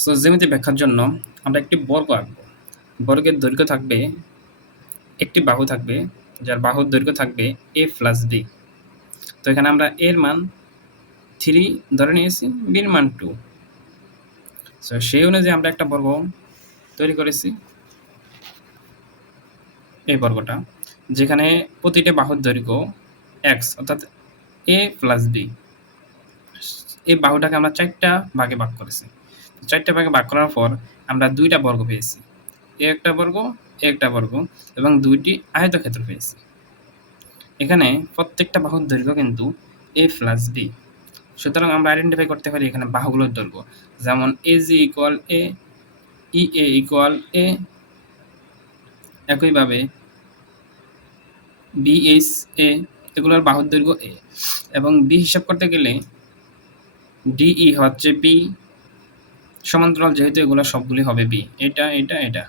So জ্যামিতি ব্যাখ্যার জন্য আমরা একটি বর্গ আঁকব। বর্গের দৈর্ঘ্য থাকবে, একটি বাহু থাকবে যার বাহুর দৈর্ঘ্য থাকবে a প্লাস b। তো এখানে আমরা এর মান 3 ধরে নিয়েছি, বির মান 2। সো সেই অনুযায়ী আমরা একটা বর্গ তৈরি করেছি, এই বর্গটা, যেখানে প্রতিটা বাহুর দৈর্ঘ্য x, অর্থাৎ a প্লাস b। এই বাহুটাকে আমরা 4টা ভাগে ভাগ করেছি। 4টা ভাগে ভাগ করার পর আমরা 2টা বর্গ পেয়েছি, এ একটা বর্গ, এ একটা বর্গ, এবং 2টি আয়তক্ষেত্র পেয়েছি। এখানে প্রত্যেকটা বাহুর দৈর্ঘ্য কিন্তু a প্লাস b। সুতরাং আমরা আইডেন্টিফাই করতে পারি এখানে বাহুগুলোর দৈর্ঘ্য, যেমন AG equal a, EA equal a, একইভাবে BHA এগুলোর বাহুর দৈর্ঘ্য a, এবং b হিসাব করতে গেলে DE হচ্ছে b, সমান্তরাল যেহেতু এগুলো সবগুলি হবে b, এটা এটা এটা।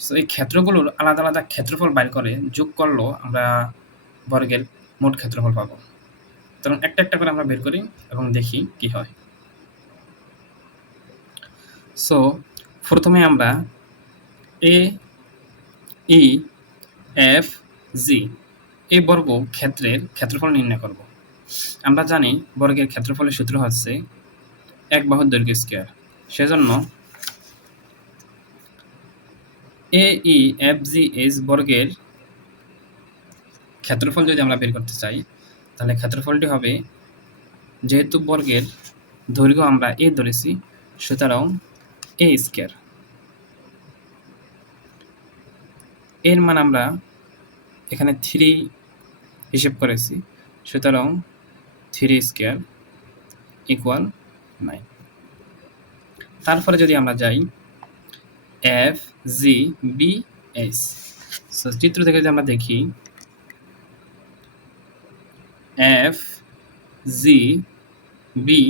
সো এই ক্ষেত্রগুলোর আলাদা আলাদা ক্ষেত্রফল বাইর করে যোগ করলেও আমরা বর্গের মোট ক্ষেত্রফল পাবো। তখন একটা একটা করে আমরা বের করি এবং দেখি কি হয়। সো প্রথমে আমরা এ, ই, এফ, জি এই বর্গ ক্ষেত্রের ক্ষেত্রফল নির্ণয় করব। আমরা জানি বর্গের ক্ষেত্রফলের সূত্র হচ্ছে এক বাহুর দৈর্ঘ্য স্কয়ার। সেজন্য এ, ই, এফ, জি, এইচ বর্গের ক্ষেত্রফল যদি আমরা বের করতে চাই, তাহলে ক্ষেত্রফলটি হবে, যেহেতু বর্গের দৈর্ঘ্য আমরা এ ধরেছি, সুতরাং এ স্কয়ার। এর মান আমরা এখানে 3 হিসেব করেছি, সুতরাং 3 স্কয়ার ইকুয়াল 9। তারপরে যদি আমরা যাই এফ, জি, বি, এইচ। সো চিত্র থেকে যদি আমরা দেখি এফ, জি, বি,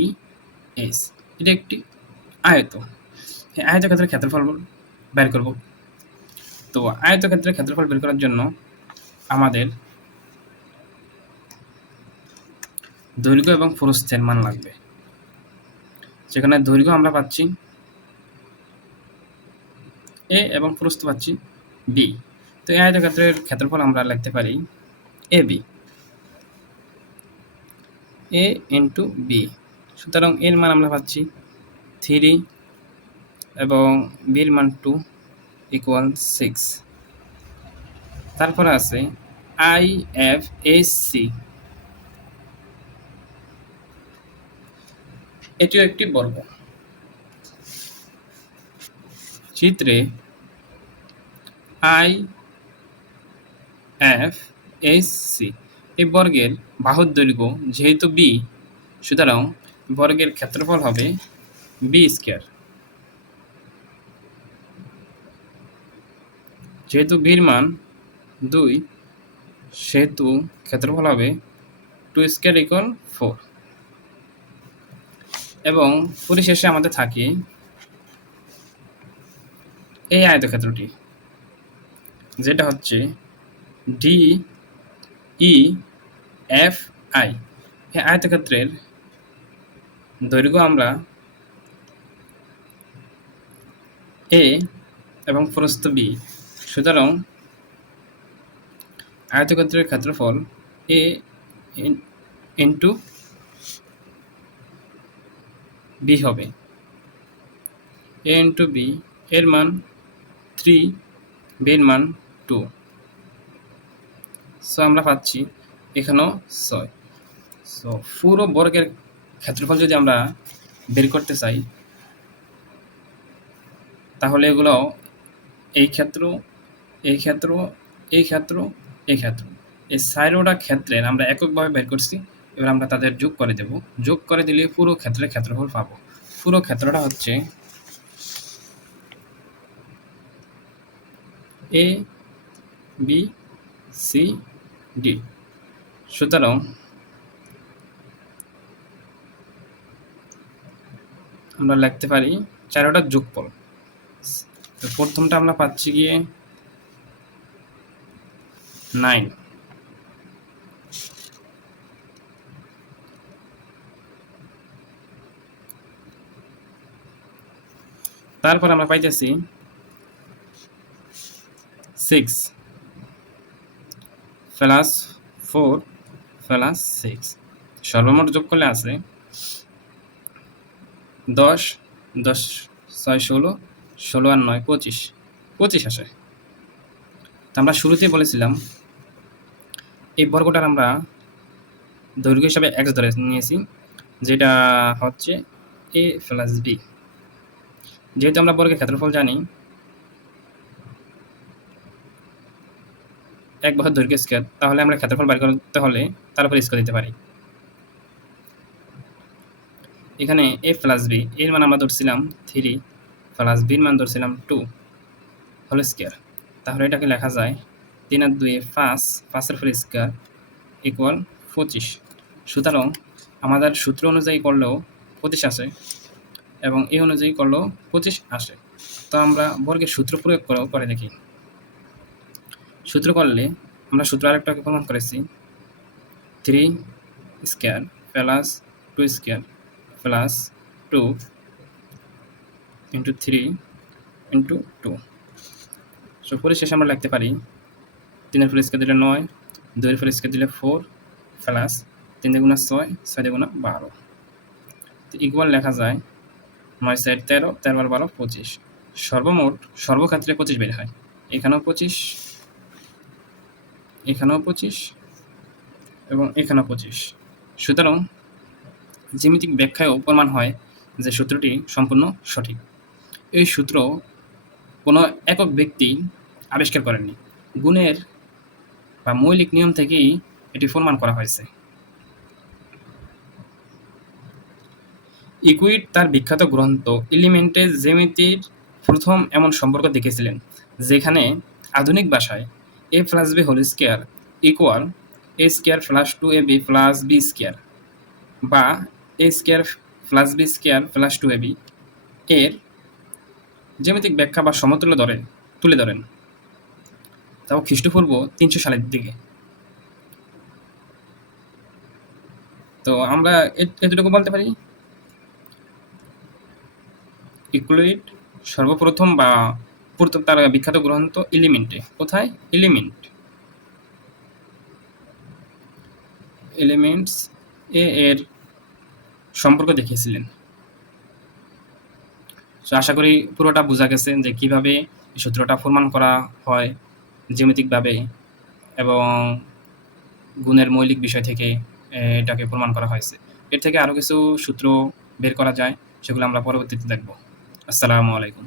এইচ, এটা একটি আয়ত। এই আয়তক্ষেত্রের ক্ষেত্রফল বের করব। তো আয়তক্ষেত্রের ক্ষেত্রফল বের করার জন্য আমাদের দৈর্ঘ্য এবং প্রস্থের মান লাগবে। সেখানে দৈর্ঘ্য আমরা পাচ্ছি এ এবং প্রস্থ পাচ্ছি বি। তো এই আয়তক্ষেত্রের ক্ষেত্রফল আমরা লিখতে পারি A B, A into B. সুতরাং এর মান আমরা পাচ্ছি 3 এবং বির মান 2 ইকুয়াল 6। তারপরে আছে আই, এফ, এইচ, সি। এটিও একটি বর্গ। চিত্রে আই, এফ, এইচ, সি এই বর্গের বাহুর দৈর্ঘ্য যেহেতু বি, সুতরাং বর্গের ক্ষেত্রফল হবে বি স্কয়ার। যেহেতু বির মান 2, সেহেতু ক্ষেত্রফল হবে 2 স্কয়ার ইকুয়াল 4। এবং পরিশেষে আমাদের থাকে এই আয়তক্ষেত্রটি, যেটা হচ্ছে ডি, ই, এফ, আই। এই আয়তক্ষেত্রের দৈর্ঘ্য আমরা এ এবং প্রস্থ বি, সুতরাং আয়তক্ষেত্রের ক্ষেত্রফল এ ইন্টু বি হবে। এ ইন্টু বি, এর মান 3, বির মান 2। সো আমরা পাচ্ছি এখানেও 6। সো পুরো বর্গের ক্ষেত্রফল যদি আমরা বের করতে চাই, তাহলে এগুলো এই ক্ষেত্র, এই ক্ষেত্র, এই ক্ষেত্র, এই ক্ষেত্র, এই 4টা ক্ষেত্রের আমরা এককভাবে বের করছি। এবার আমরা তাদের যোগ করে দেব। যোগ করে দিলে পুরো ক্ষেত্রের ক্ষেত্রফল পাবো। পুরো ক্ষেত্রটা হচ্ছে এ, বি, সি, ডি। সুতরাং আমরা লিখতে পারি 4টার যোগফল। তো প্রথমটা আমরা পাচ্ছি গিয়ে 9, তারপর আমরা পাইতেছি 6 প্লাস 4 প্লাস 6 সর্বমোট যোগ করলে আছে 10 10 6 16 16 আর 9 25 25 আসে। আমরা শুরুতেই বলেছিলাম এই বর্গটার আমরা দৈর্ঘ্য হিসাবে x ধরে নিয়েছি, যেটা হচ্ছে a প্লাস b। যেহেতু আমরা বর্গের ক্ষেত্রফল জানি, এক বাহুর দৈর্ঘ্য স্কয়ার, তাহলে আমরা ক্ষেত্রফল বের করতে হলে তার উপর স্কয়ার দিতে পারি। এখানে a প্লাস b এর মান আমরা ধরছিলাম 3 প্লাস b এর মান ধরছিলাম 2 হোল স্কয়ার। তাহলে এটাকে লেখা যায় 3 আর 2 5, 5 এর উপর স্কয়ার ইকুয়াল 25। সুতরাং আমাদের সূত্র অনুযায়ী করলেও 25 আসে এবং এই অনুযায়ী করলেও 25 আসে। তো আমরা বর্গের সূত্র প্রয়োগ করে দেখি। সূত্র করলে আমরা সূত্র আরেকটাকে প্রমাণ করেছি, 3 square plus 2 square plus 2 into 3 into 2। So পরিশেষে আমরা লিখতে পারি 3 এর উপর স্কয়ার দিলে 9, 2 এর উপর স্কয়ার দিলে 4 প্লাস 3 দুগুণা 6, 6 দুগুণা 12। তো ইকুয়াল লেখা যায় 9 7 13, 13 12 25। সর্বমোট সর্বক্ষেত্রে 25 বের হয়। এখানেও 25, এখানেও 25 এবং এখানেও 25। সুতরাং জ্যামিতিক ব্যাখ্যায়ও প্রমাণ হয় যে সূত্রটি সম্পূর্ণ সঠিক। এই সূত্র কোনো একক ব্যক্তি আবিষ্কার করেননি, গুণের বা মৌলিক নিয়ম থেকেই এটি প্রমাণ করা হয়েছে। ইকুইড তার বিখ্যাত গ্রন্থ এলিমেন্টে জ্যামিতির প্রথম এমন সম্পর্ক দেখেছিলেন, যেখানে আধুনিক ভাষায় a plus b whole square equal a square plus 2ab plus b square বা a square plus b square plus 2ab এর জ্যামিতিক ব্যাখ্যা বা সমতুল্য তুলে ধরেন, তাও খ্রিস্টপূর্ব 300 সালের দিকে। তো আমরা এতটুকু বলতে পারি, ইকুইড সর্বপ্রথম বা তার বিখ্যাত গ্রন্থ এলিমেন্টে, কোথায় এলিমেন্টস এর সম্পর্ক দেখিয়েছিলেন। তো আশা করি পুরোটা বোঝা গেছে যে কিভাবে এই সূত্রটা প্রমাণ করা হয় জ্যামিতিকভাবে এবং গুণের মৌলিক বিষয় থেকে এটাকে প্রমাণ করা হয়েছে। এর থেকে আরও কিছু সূত্র বের করা যায়, সেগুলো আমরা পরবর্তীতে দেখব। আসসালামু আলাইকুম।